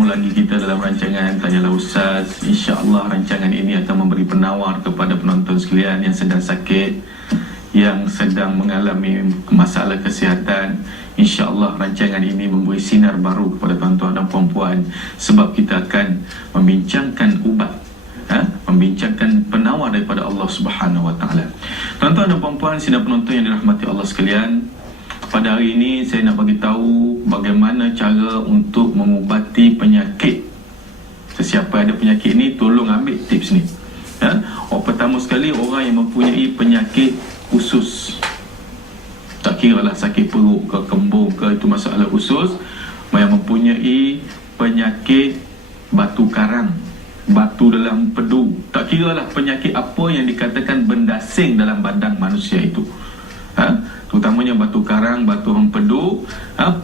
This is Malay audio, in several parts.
bertemu lagi kita dalam rancangan Tanyalah Ustaz. InsyaAllah rancangan ini akan memberi penawar kepada penonton sekalian yang sedang sakit, yang sedang mengalami masalah kesihatan. InsyaAllah rancangan ini memberi sinar baru kepada tuan-tuan dan puan-puan, sebab kita akan membincangkan ubat, membincangkan penawar daripada Allah Subhanahu Wa Taala. Tuan-tuan dan puan-puan, sidang penonton yang dirahmati Allah sekalian, pada hari ini saya nak bagi tahu bagaimana cara untuk mengubati penyakit. Sesiapa ada penyakit ni, tolong ambil tips ni. Pertama sekali, orang yang mempunyai penyakit usus, tak kira lah sakit perut ke, kembung ke, itu masalah usus. Yang mempunyai penyakit batu karang, batu dalam pedu, tak kira lah penyakit apa yang dikatakan berdasing dalam badan manusia itu, terutamanya batu karang, batu empedu,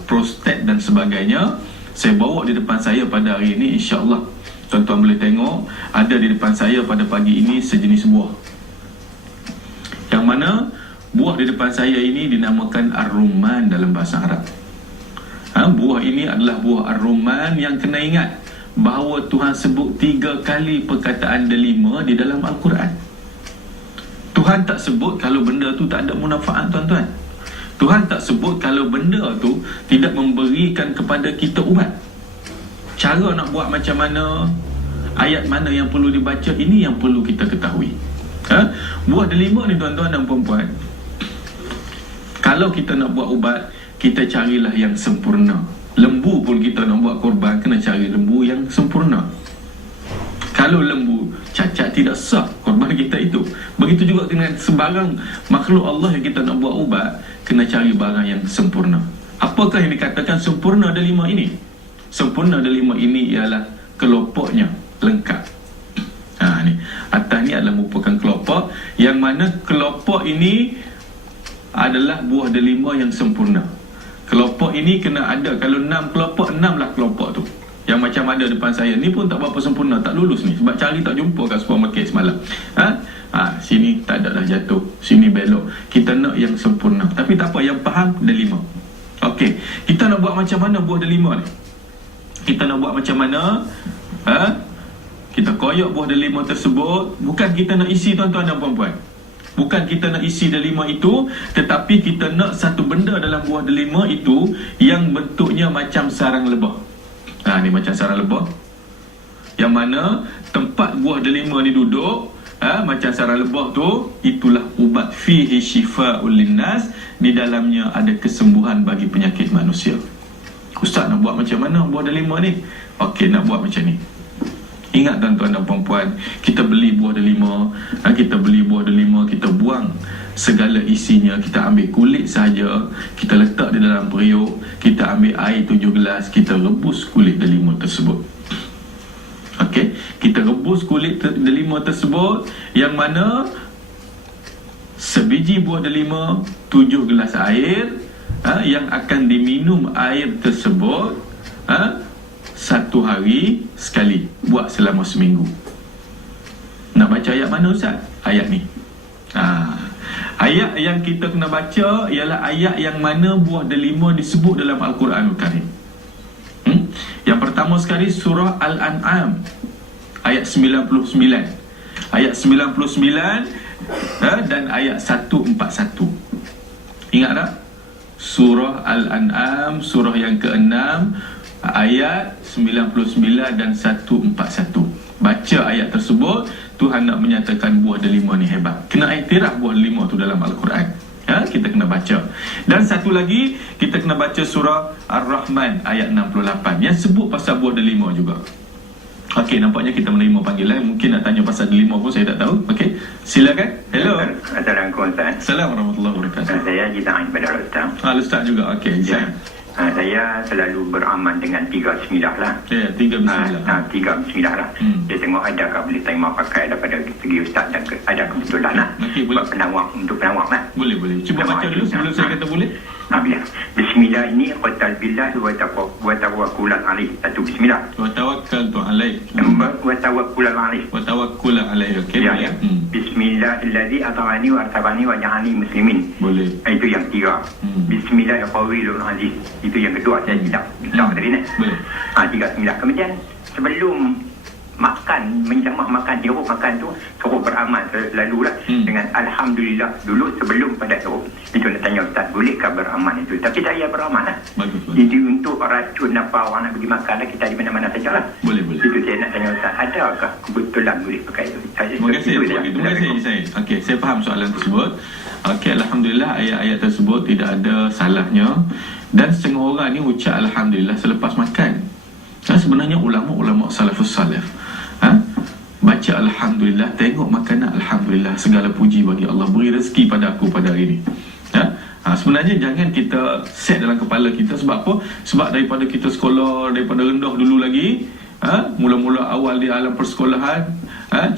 prostat dan sebagainya. Saya bawa di depan saya pada hari ini. InsyaAllah tuan-tuan boleh tengok, ada di depan saya pada pagi ini sejenis buah, yang mana buah di depan saya ini dinamakan ar-rumman dalam bahasa Arab. Buah ini adalah buah ar-rumman yang kena ingat bahawa Tuhan sebut 3 kali perkataan delima di dalam Al-Quran. Tuhan tak sebut kalau benda tu tak ada manfaat, tuan-tuan. Tuhan tak sebut kalau benda tu tidak memberikan kepada kita ubat. Cara nak buat macam mana, ayat mana yang perlu dibaca, ini yang perlu kita ketahui. Buah delima ni, tuan-tuan dan puan-puan, kalau kita nak buat ubat, kita carilah yang sempurna. Lembu pun kita nak buat korban, kena cari lembu yang sempurna. Kalau lembu cacat, tidak sah korban kita itu. Begitu juga dengan sebarang makhluk Allah yang kita nak buat ubat, kena cari barang yang sempurna. Apakah yang dikatakan sempurna delima ini? Sempurna delima ini ialah kelopaknya lengkap. Ni atas ni adalah merupakan kelopak, yang mana kelopak ini adalah buah delima yang sempurna. Kelopak ini kena ada, kalau 6 kelopak, 6 lah kelopak tu. Yang macam ada depan saya ni pun tak berapa sempurna, tak lulus ni, sebab cari tak jumpa kat supermarket semalam. Sini tak ada dah, jatuh, sini belok. Kita nak yang sempurna. Tapi tak apa, yang faham delima. Okey, kita nak buat macam mana buah delima ni? Kita nak buat macam mana? Kita koyak buah delima tersebut. Bukan kita nak isi, tuan-tuan dan puan-puan, bukan kita nak isi delima itu, tetapi kita nak satu benda dalam buah delima itu yang bentuknya macam sarang lebah. Ni macam sarang lebah, yang mana tempat buah delima ni duduk, macam sarang lebah tu, itulah ubat. Fihi shifa'ul linnas, di dalamnya ada kesembuhan bagi penyakit manusia. Ustaz, nak buat macam mana buah delima ni? Okey, nak buat macam ni. Ingat tuan-tuan dan puan-puan, kita beli buah delima, kita buang segala isinya, kita ambil kulit saja, kita letak di dalam periuk, kita ambil air 7 gelas, kita rebus kulit delima tersebut. Okey, kita rebus kulit delima tersebut, yang mana sebiji buah delima 7 gelas air, yang akan diminum air tersebut 1 hari sekali, buat selama seminggu. Nak baca ayat mana, Ustaz? Ayat ni. Ayat yang kita kena baca ialah ayat yang mana buah delima disebut dalam Al-Quranul Karim. Yang pertama sekali, surah Al-An'am ayat 99. Ayat 99 dan ayat 141. Ingat tak? Surah Al-An'am, surah yang ke-6, ayat 99 dan 141. Baca ayat tersebut. Tuhan nak menyatakan buah delima ni hebat. Kena iktiraf buah delima tu dalam Al-Quran. Kita kena baca. Dan satu lagi, kita kena baca surah Ar-Rahman ayat 68, yang sebut pasal buah delima juga. Okey, nampaknya kita menerima panggilan. Mungkin nak tanya pasal delima pun saya tak tahu. Okey, silakan. Hello. Assalamualaikum, Ustaz. Assalamualaikum warahmatullahi wabarakatuh. Saya Jizang kepada Ustaz. Ustaz juga. Okey, saya. Saya selalu beramal dengan 3 bismillah lah. 3 bismillah. 3 bismillah lah. Dia tengok adakah boleh terima pakai daripada segi Ustaz, dan ada kebetulan lah. Okey, boleh. Untuk penawar lah. Boleh. Cuba baca dulu sebelum saya kata boleh. Bila Bismillah ini qatal billah wa tawakkulan alaih. Satu Bismillah. Wa tawakkaltu alaik. Wa tawakkulan alaih. Wa tawakkul alaik. Okey. Ya. Bismillahilladzi at'amani wa artabani wa ja'alni muslimin. Boleh. Itu yang tiga. Bismillahirrahmanirrahim aziz. Itu yang kedua. Saya tidak tadi ni. Boleh. Tiga Bismillah. Kemudian sebelum makan, menjamah makan, jeruk makan tu suruh beramal selalulah dengan Alhamdulillah dulu sebelum pada jeruk. Itu nak tanya Ustaz, bolehkah beramal itu? Tapi saya beramal lah. Bagus. Jadi untuk racun apa orang nak pergi makan lah, kita di mana-mana saja lah. Boleh. Itu saya nak tanya Ustaz, adakah kebetulan boleh pakai itu? Terima kasih. Terima kasih saya. Okey, saya faham soalan tersebut. Okey, alhamdulillah ayat-ayat tersebut tidak ada salahnya, dan setengah orang ni ucap alhamdulillah selepas makan. Dan sebenarnya ulama-ulama salafus salaf baca alhamdulillah, tengok makanan alhamdulillah, segala puji bagi Allah, beri rezeki pada aku pada hari ini. Sebenarnya jangan kita set dalam kepala kita. Sebab apa? Sebab daripada kita sekolah, daripada rendah dulu lagi, mula-mula awal di alam persekolahan,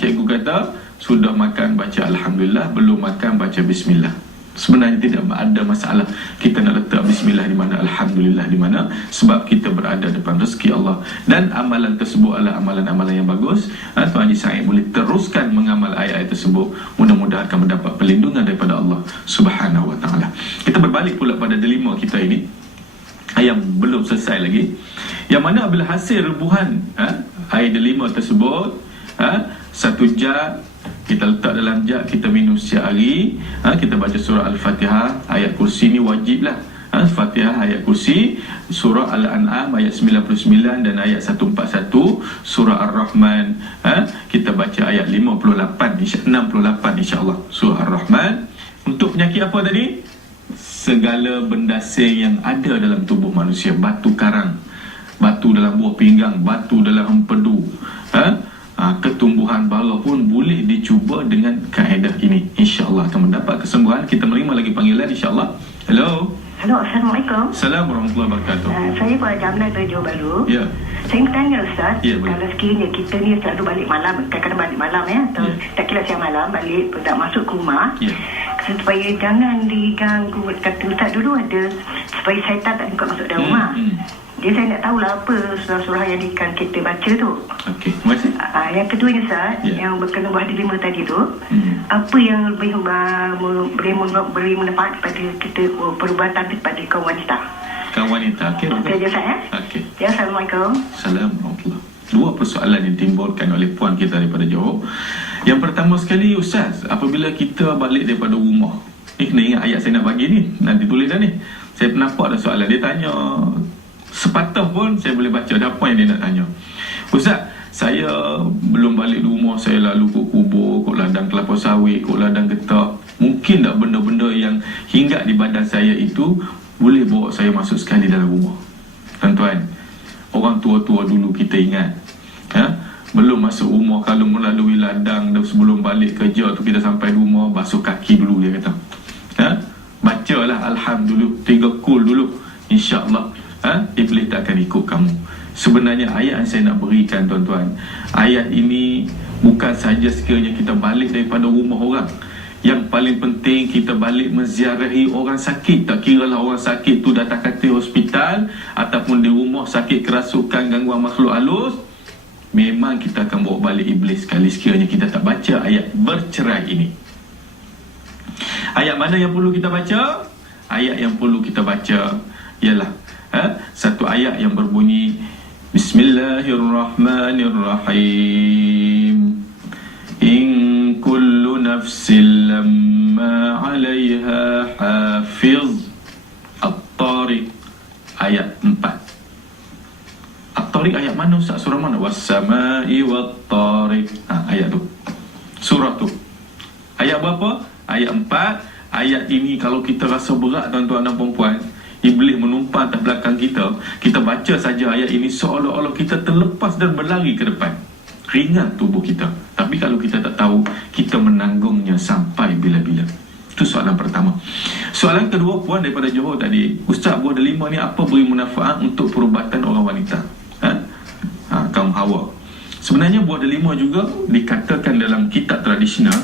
cikgu kata sudah makan baca alhamdulillah, belum makan baca bismillah. Sebenarnya tidak ada masalah kita nak letak bismillah di mana, alhamdulillah di mana, sebab kita berada depan rezeki Allah. Dan amalan tersebut adalah amalan-amalan yang bagus. Tuan Haji Said boleh teruskan mengamal ayat-ayat tersebut, mudah-mudahan akan mendapat perlindungan daripada Allah Subhanahu wa taala. Kita berbalik pula pada dilema kita ini yang belum selesai lagi, yang mana apabila hasil rebuhan air delima tersebut, satu jug kita letak dalam jug, kita minum setiap hari, kita baca surah Al-Fatihah, ayat kursi ni wajib lah. Fatihah, ayat kursi, surah Al-An'am ayat 99 dan ayat 141, surah Ar-Rahman, kita baca ayat 68 insya-Allah, surah Ar-Rahman. Untuk penyakit apa tadi? Segala bendasing yang ada dalam tubuh manusia, batu karang, batu dalam buah pinggang, batu dalam empedu, ketumbuhan bara pun boleh dicuba dengan kaedah ini. InsyaAllah akan mendapat kesembuhan. Kita menerima lagi panggilan insyaAllah. Hello. Hello, Assalamualaikum. Assalamualaikum warahmatullahi wabarakatuh. Saya Puan Jamila dari Johor Bahru. Ya. Saya nak tanya Ustaz, boleh. kalau sekiranya kita ni selalu balik malam, kadang-kadang balik malam atau tak kira siang malam, balik tak masuk ke rumah, supaya jangan diganggu, kata Ustaz dulu ada, supaya syaitan tak ikut masuk dalam rumah. Jadi saya nak tahulah apa surah-surah yang kita baca tu. Okey, terima kasih. Yang kedua ni Ustaz, yang berkenaan buah delima tadi tu, apa yang beri manfaat kepada kita, perubatan kepada kaum wanita? Kaum wanita, okey. Okey, Ustaz Okey. Ya, Assalamualaikum. Assalamualaikum. Dua persoalan yang timbulkan oleh puan kita daripada Johor. Yang pertama sekali, Ustaz, apabila kita balik daripada rumah, kena ingat ayat saya nak bagi ni, nanti tulis dah ni. Saya nampak ada soalan, dia tanya sepatah pun saya boleh baca ada apa yang dia nak tanya. Ustaz, saya belum balik rumah, saya lalu ke kubur, ke ladang kelapa sawit, ke ladang getah. Mungkin tak benda-benda yang hinggap di badan saya itu boleh bawa saya masuk sekali dalam rumah? Tuan-tuan, orang tua-tua dulu kita ingat, belum masuk rumah, kalau melalui ladang dan sebelum balik kerja tu kita sampai rumah, basuh kaki dulu, dia kata. Bacalah alhamdulillah, 3 kul dulu, insya-Allah iblis tak akan ikut kamu. Sebenarnya ayat yang saya nak berikan tuan-tuan, ayat ini bukan saja sekiranya kita balik daripada rumah orang. Yang paling penting kita balik menziarahi orang sakit. Tak kiralah orang sakit tu datang kata hospital ataupun di rumah sakit kerasukan, gangguan makhluk halus, memang kita akan bawa balik iblis sekali sekiranya kita tak baca ayat bercerai ini. Ayat mana yang perlu kita baca? Ayat yang perlu kita baca ialah satu ayat yang berbunyi Bismillahirrahmanirrahim. In kullu nafsin lamma 'alaiha hafiz. At-Tariq ayat 4. At-Tariq ayat mana Ustaz? Surah mana? Was-samai wat-tariq. Ayat tu. Surah tu. Ayat berapa? Ayat 4. Ayat ini kalau kita rasa berat tuan-tuan dan puan-puan, iblis menumpang atas belakang kita, kita baca saja ayat ini seolah-olah kita terlepas dan berlari ke depan. Ringan tubuh kita. Tapi kalau kita tak tahu, kita menanggungnya sampai bila-bila. Itu soalan pertama. Soalan kedua, puan daripada Johor tadi, Ustaz, buah delima ni apa beri manfaat untuk perubatan orang wanita? Kaum Hawa. Sebenarnya buah delima juga dikatakan dalam kitab tradisional,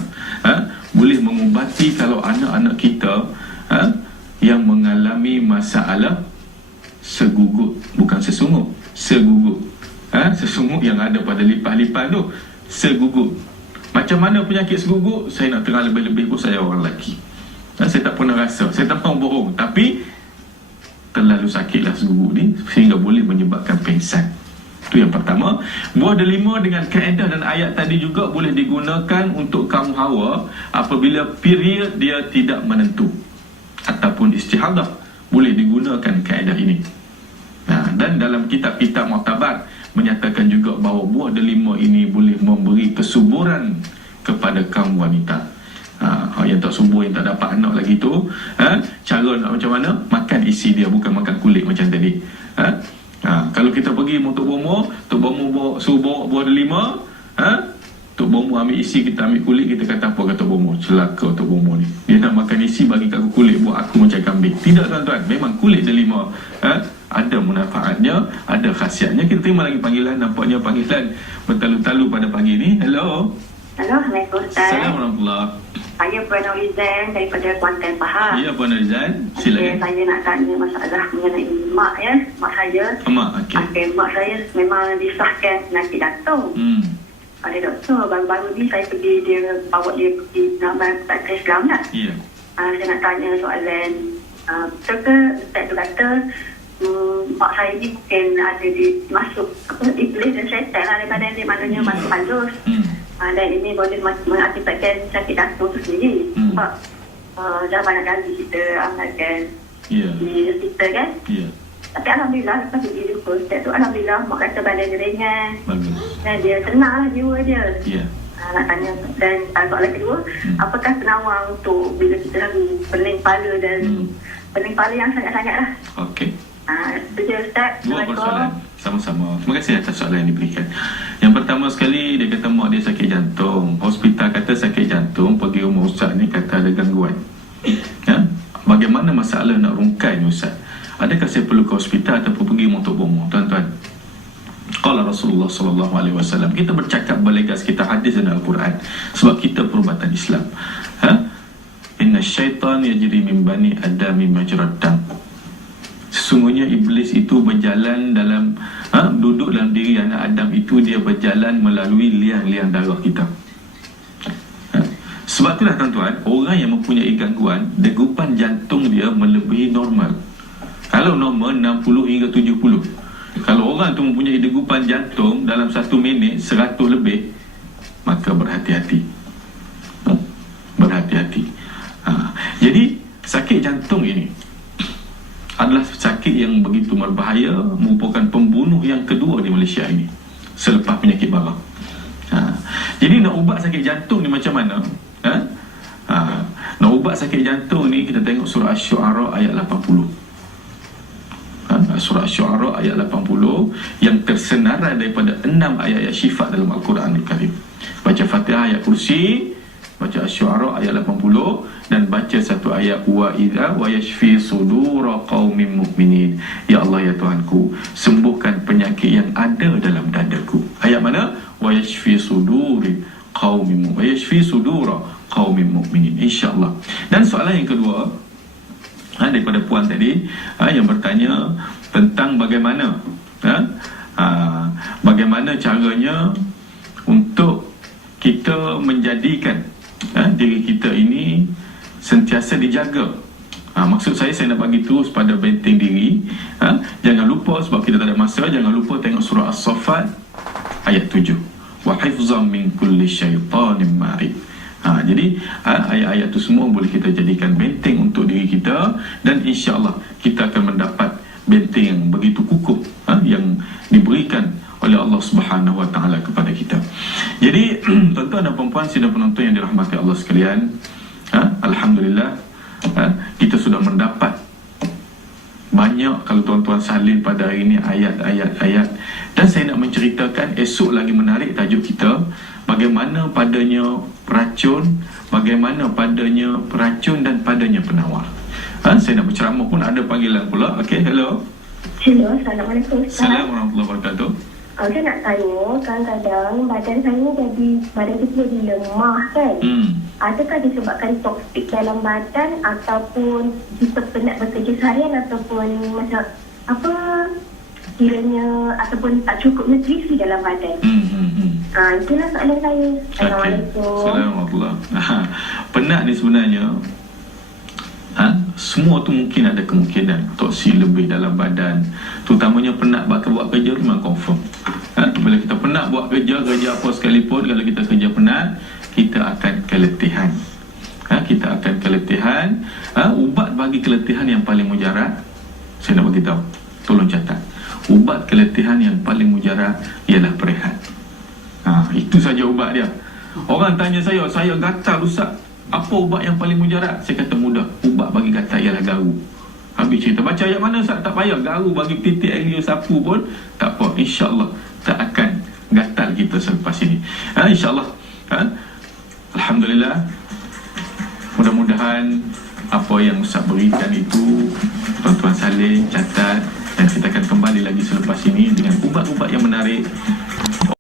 boleh mengubati kalau anak-anak kita yang mengalami masalah segugut, bukan sesungguh, segugut. Sesungguh yang ada pada lipas-lipas tu, segugut. Macam mana penyakit segugut? Saya nak terang lebih-lebih pun saya orang lelaki. Saya tak pernah rasa, saya tak pernah bohong, tapi terlalu sakitlah segugut ni sehingga boleh menyebabkan pengsan. Itu yang pertama. Buah delima dengan kaedah dan ayat tadi juga boleh digunakan untuk kaum hawa apabila period dia tidak menentu ataupun istihadah, boleh digunakan kaedah ini. Dan dalam kitab-kitab muktabar menyatakan juga bahawa buah delima ini boleh memberi kesuburan kepada kaum wanita. Yang tak subur, yang tak dapat anak lagi tu, cara nak macam mana? Makan isi dia, bukan makan kulit macam tadi. Kalau kita pergi Tok Bomo, Tok Bomo suruh bawa buah delima, Tok Bomo ambil isi, kita ambil kulit, kita kata apa kata Bomo? Celaka Tok Bomo ni, dia nak makan isi bagi kat aku kulit, buat aku macam kambing. Tidak tuan-tuan, memang kulit delima ada manfaatnya, ada khasiatnya. Kita terima lagi panggilan, nampaknya panggilan bertalu-talu pada pagi ni. Hello. Assalamualaikum Ustaz. Assalamualaikum. Saya Puan Rizan daripada Kuantan Pahang. Ya, Puan Rizan, silakan. Saya nak tanya masalah mengenai mak mak saya. Mak, okey. Mak saya memang disahkan penyakit jantung. Oleh doktor, baru-baru ni saya pergi, dia bawa dia pergi nak Islam lah. Ya. Saya nak tanya soalan, betul ke Ustaz tu kata mak saya ni mungkin ada masuk iblis dan syaitan lah daripada dia, maknanya masuk halus. Dan ini boleh mengakibatkan sakit jantung tu sendiri. Sebab dah banyak kali kita amalkan di hospital kan. Tapi Alhamdulillah, lepas pergi jumpa Ustaz tu, Alhamdulillah mak kata badan dia ringan. Bagus. Dan dia tenang lah jiwa dia. Nak tanya. Dan soalan kedua, apakah penawar untuk bila kita pening kepala dan pening kepala yang sangat-sangat lah. Okey. Itu je Ustaz. Dua persoalan. Sama-sama. Terima kasih atas soalan yang diberikan. Yang pertama sekali, dia kata mak dia sakit jantung. Hospital kata sakit jantung, pergi rumah Ustaz ni kata ada gangguan. Bagaimana masalah nak rungkai ni Ustaz? Adakah saya perlu ke hospital ataupun pergi rumah Tok Bomo? Tuan-tuan, qala Rasulullah SAW, kita bercakap berlegas, kita hadis dalam Al-Quran, sebab kita perubatan Islam. Inna syaitan yajri min bani adami majrad dam. Sesungguhnya iblis itu berjalan dalam duduk dalam diri anak Adam itu, dia berjalan melalui liang-liang darah kita. Sebab itulah tuan-tuan, orang yang mempunyai gangguan degupan jantung dia melebihi normal. Kalau normal 60 hingga 70. Kalau orang tu mempunyai degupan jantung dalam 1 minit 100 lebih, maka berhati-hati. Berhati-hati. Jadi sakit jantung ini adalah sakit yang begitu berbahaya, merupakan pembunuh yang kedua di Malaysia ini selepas penyakit bala. Jadi nak ubat sakit jantung ni macam mana? Nak ubat sakit jantung ni, kita tengok surah Asy-Syu'ara ayat 80. Surah Asy-Syu'ara ayat 80 yang tersenarai daripada 6 ayat-ayat syifa dalam Al-Quranul Karim. Baca Fatihah ayat kursi, baca Asy-Syu'ara ayat 80, dan baca satu ayat wa idza wa yashfi sudura qaumin mu'minin. Ya Allah, ya Tuhanku, sembuhkan penyakit yang ada dalam dadaku. Ayat mana? Wa yashfi suduri qaumin mu'minin. Wa yashfi sudura qaumin mu'minin, insya-Allah. Dan soalan yang kedua daripada puan tadi yang bertanya tentang bagaimana bagaimana caranya untuk kita menjadikan diri kita ini sentiasa dijaga. Maksud saya nak bagi terus pada benteng diri. Jangan lupa, sebab kita tak ada masa, jangan lupa tengok surah As-Saffat ayat 7. Wa hifzan min kulli syaitanin marid. Jadi ayat-ayat itu semua boleh kita jadikan benteng untuk diri kita, dan insya-Allah kita akan mendapat benteng yang begitu kukuh yang diberikan oleh Allah Subhanahu Wa Taala kepada kita. Jadi tuan-tuan dan puan-puan sidang penonton yang dirahmati Allah sekalian, alhamdulillah kita sudah mendapat banyak, kalau tuan-tuan salin pada hari ini, ayat-ayat. Dan saya nak menceritakan esok lagi menarik tajuk kita, bagaimana padanya racun, bagaimana padanya racun dan padanya penawar. Saya nak berceramah pun ada panggilan pula. Okey, hello. Hello, Assalamualaikum Ustaz. Assalamualaikum warahmatullahi wabarakatuh. Saya nak tanya, kadang-kadang badan saya ni badan kita jadi lemah kan? Adakah disebabkan toksik dalam badan ataupun kita penat bekerja seharian ataupun macam apa kiranya ataupun tak cukup nutrisi dalam badan? Itulah soalan saya. Assalamualaikum. Assalamualaikum. Penat ni sebenarnya semua tu mungkin ada kemungkinan toksik lebih dalam badan, terutamanya penat buat kerja tu memang confirm. Bila kita penat buat kerja apa sekalipun, kalau kita kerja penat, kita akan keletihan. Kita akan keletihan. Ubat bagi keletihan yang paling mujarab, saya nak bagi tahu, tolong catat. Ubat keletihan yang paling mujarab ialah berehat. Itu saja ubat dia. Orang tanya saya gatal Ustaz, apa ubat yang paling mujarab? Saya kata mudah, ubat bagi gatal ialah garu. Habis cerita, baca ayat mana Ustaz? Tak payah, garu bagi titik air sapu pun tak apa, insya-Allah tak akan gatal kita selepas ini. InsyaAllah. Alhamdulillah. Mudah-mudahan apa yang Ustaz berikan itu tuan-tuan salin, catat, dan kita akan kembali lagi selepas ini dengan ubat-ubat yang menarik